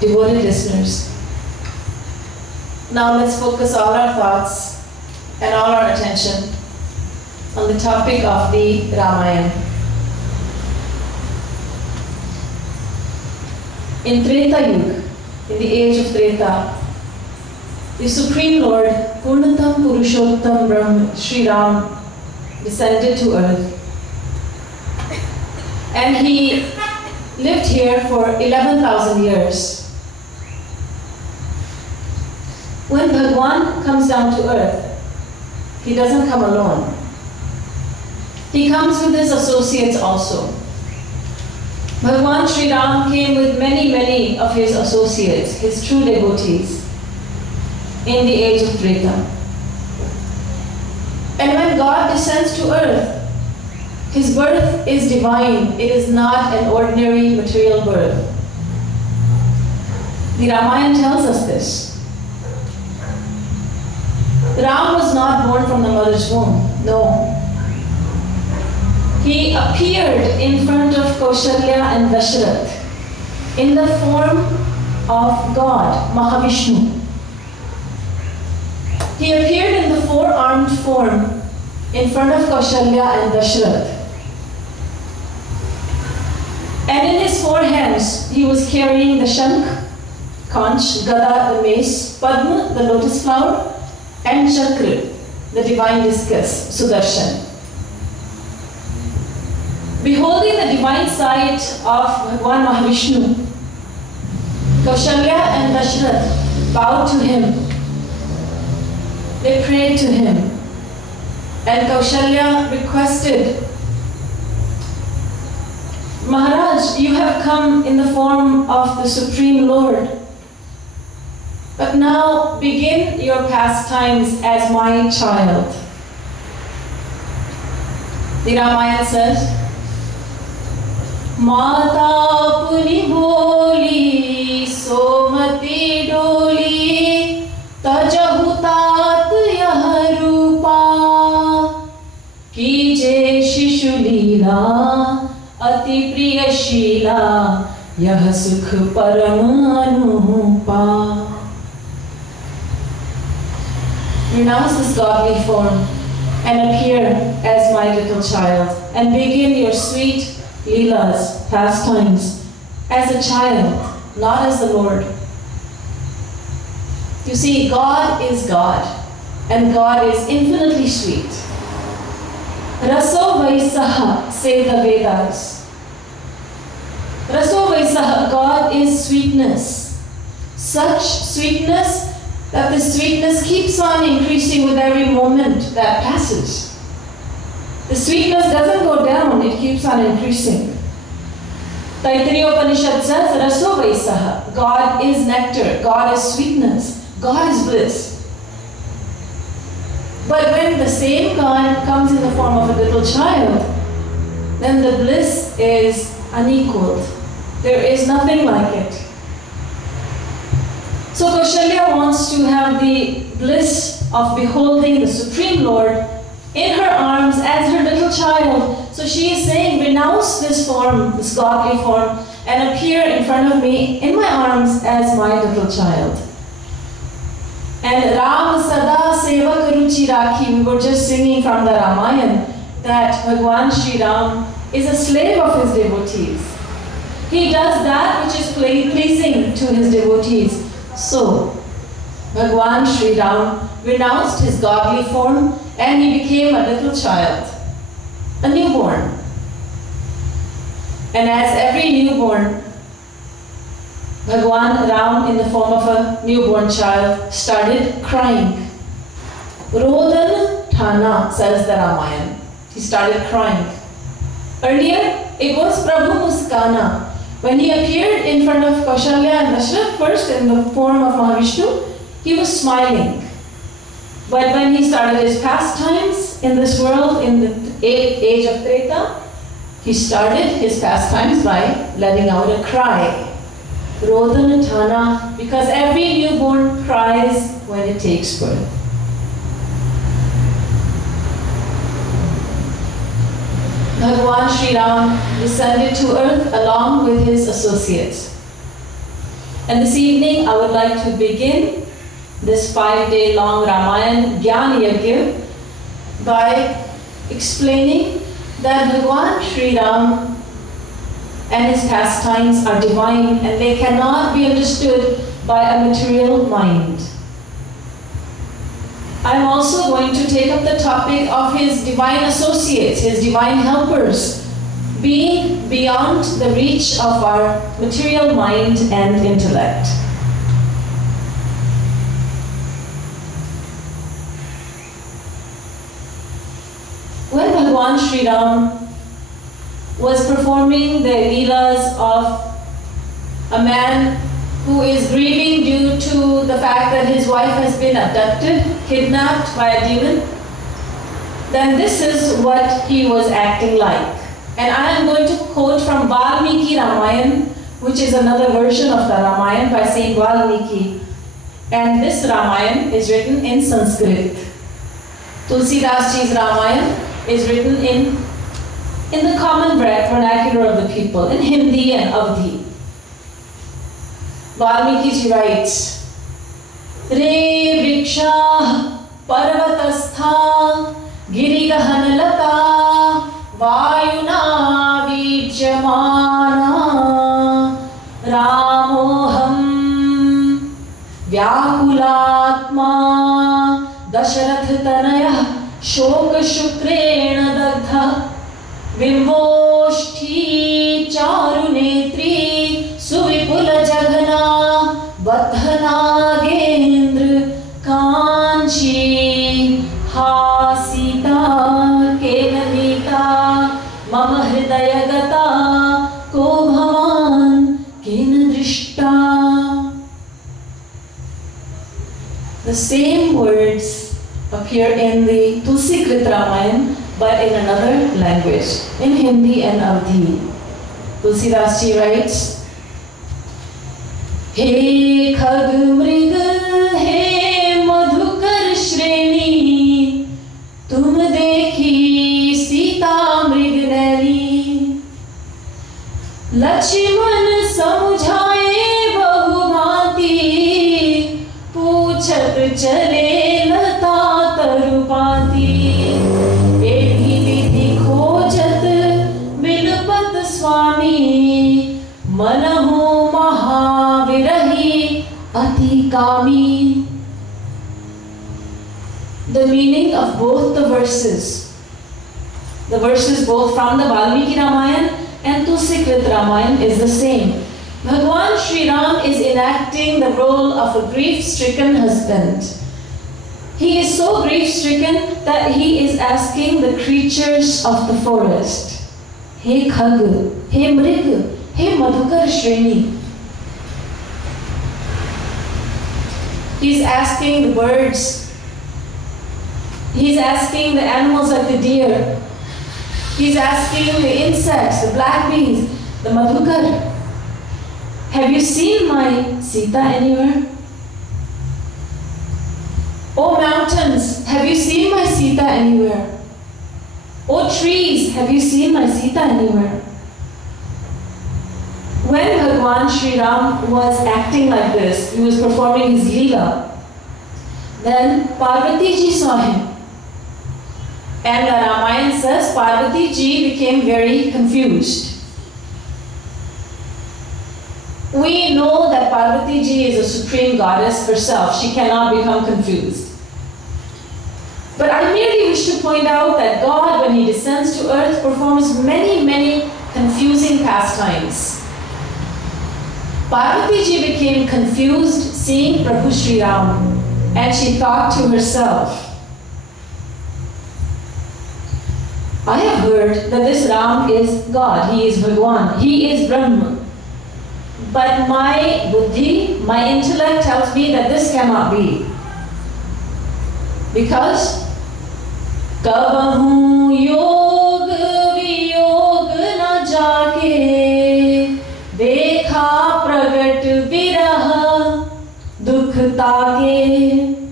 devoted listeners. Now let's focus all our thoughts and all our attention on the topic of the Ramayana. In Treta Yuga, in the age of Treta, the Supreme Lord, Purnatam Purushottam Brahm, Sri Ram, descended to earth. And he lived here for 11,000 years. When Bhagwan comes down to earth, he doesn't come alone. He comes with his associates also. Bhagwan Sri Ram came with many of his associates, his true devotees, in the age of Treta. And when God descends to earth, his birth is divine. It is not an ordinary material birth. The Ramayana tells us this. Ram was not born from the mother's womb. No. He appeared in front of Kaushalya and Dasharath in the form of God, Mahavishnu. He appeared in the four-armed form in front of Kaushalya and Dasharath. And in his four hands, he was carrying the Shankh, Conch, Gada, the mace, Padma, the lotus flower, and Chakra, the divine discus, Sudarshan. Beholding the divine sight of Bhagwan Mahavishnu, Kaushalya and Dasharath bowed to him. They prayed to him. And Kaushalya requested, Maharaj, you have come in the form of the Supreme Lord. But now begin your pastimes as my child. The Ramayana says, Mata puni boli, somati doli, tajahu tat yah rupa, kije shishu leela, ati priya sheela, yah sukh paramanupa. Renounce this godly form and appear as my little child and begin your sweet leelas, pastimes, as a child, not as the Lord. You see, God is God, and God is infinitely sweet. Raso Vaisaha, say the Vedas. Raso Vaisaha, God is sweetness. Such sweetness that the sweetness keeps on increasing with every moment that passes. The sweetness doesn't go down, it keeps on increasing. Taittiriya Upanishad says, Raso Vaisaha, God is nectar, God is sweetness, God is bliss. But when the same God comes in the form of a little child, then the bliss is unequaled. There is nothing like it. So Kaushalya wants to have the bliss of beholding the Supreme Lord in her arms as her little child. So she is saying, renounce this form, this godly form, and appear in front of me in my arms as my little child. And Ram Sada Seva Karuchi Rakhi, we were just singing from the Ramayana that Bhagwan Sri Ram is a slave of his devotees. He does that which is pleasing to his devotees. So, Bhagwan Sri Ram renounced his godly form and he became a little child, a newborn. And as every newborn, Bhagwan Ram, in the form of a newborn child, started crying. Rodan Thana, says the Ramayana. He started crying. Earlier, it was Prabhu Muskana. When he appeared in front of Kaushalya and Dasharath, first in the form of Mahavishnu, he was smiling. But when he started his pastimes in this world, in the age of Treta, he started his pastimes by letting out a cry. Rodan Thana, because every newborn cries when it takes birth. Bhagwan Sri Ram descended to earth along with his associates. And this evening I would like to begin this 5-day long Ramayana Gyan Yajna by explaining that Bhagwan Sri Ram and his pastimes are divine and they cannot be understood by a material mind. I'm also going to take up the topic of his divine associates, his divine helpers, being beyond the reach of our material mind and intellect. When Bhagwan Sri Ram was performing the leelas of a man who is grieving due to the fact that his wife has been abducted, kidnapped by a demon, then this is what he was acting like. And I am going to quote from Valmiki Ramayana, which is another version of the Ramayana by Saint Valmiki. And this Ramayana is written in Sanskrit. Tulsidas Ji's Ramayana is written in the common vernacular of the people, in Hindi and Avdi. Valmiki Ji writes, Re vriksha parvatastha girigahanalata vayuna vijyamana ramoham vyakulatma dasharath tanaya शोक शुक्रेण दग्ध बिंबोष्ठी चारु नेत्री सुविपुल जघना बद्धनागेंद्र कांची हासीता केननीता मम हृदय गता को भवान केन दृष्टा. The same words appear in the Tulsikrit Ramayana, but in another language, in Hindi and Avdi. Tulsidas Ji writes, He khag mrig, he madhukar shreni, tum dekhi Sita mrig naini, Lakshman samujhaye bahubhati, puchat chale Swami Manahu Mahavirahi Atikami. The meaning of both the verses both from the Valmiki Ramayana and Tulsikrit Ramayana is the same. Bhagwan Sri Ram is enacting the role of a grief-stricken husband. He is so grief-stricken that he is asking the creatures of the forest, He khag, he mrig, he madhukar shreni. He's asking the birds. He's asking the animals like the deer. He's asking the insects, the black bees, the madhukar. Have you seen my Sita anywhere? Oh mountains, have you seen my Sita anywhere? Oh trees, have you seen my Sita anywhere? When Bhagwan Sri Ram was acting like this, he was performing his leela, then Parvati Ji saw him. And the Ramayana says Parvati Ji became very confused. We know that Parvati Ji is a supreme goddess herself. She cannot become confused. But I merely wish to point out that God, when He descends to earth, performs many, many confusing pastimes. Parvati Ji became confused seeing Prabhu Sri Ram, and she thought to herself, I have heard that this Ram is God, he is Bhagwan, he is Brahma. But my buddhi, my intellect tells me that this cannot be. Because Kabahu yog viyog na jaake dekha pragat virah dukh tage.